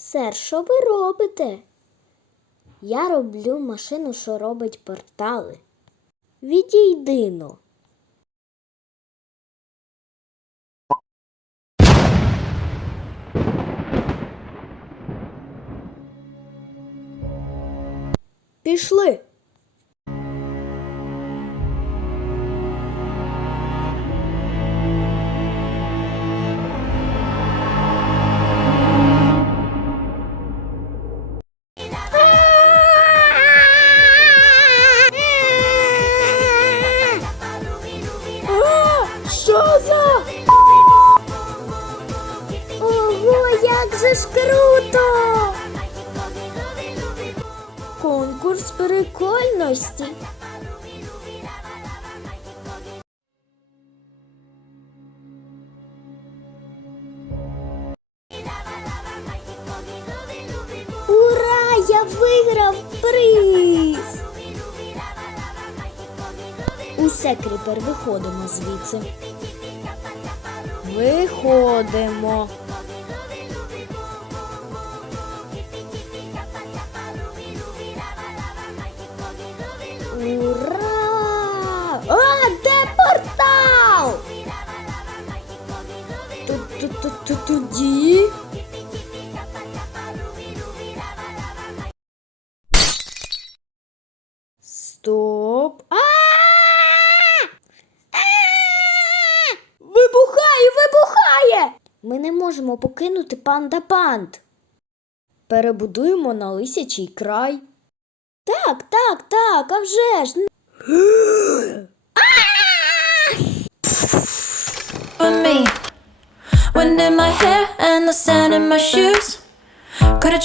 Сер, що ви робите? Я роблю машину, що робить портали. Відійди. Пішли. Як же ж круто! Конкурс прикольності. Ура! Я виграв приз! Усе, кріпер, виходимо звідси. Виходимо. Тоді. Стоп. А! Вибухає, вибухає! Ми не можемо покинути панда панд. Перебудуємо на лисячий край. Так, так, так, а вже ж. me. my hair and the sand in my shoes. Could've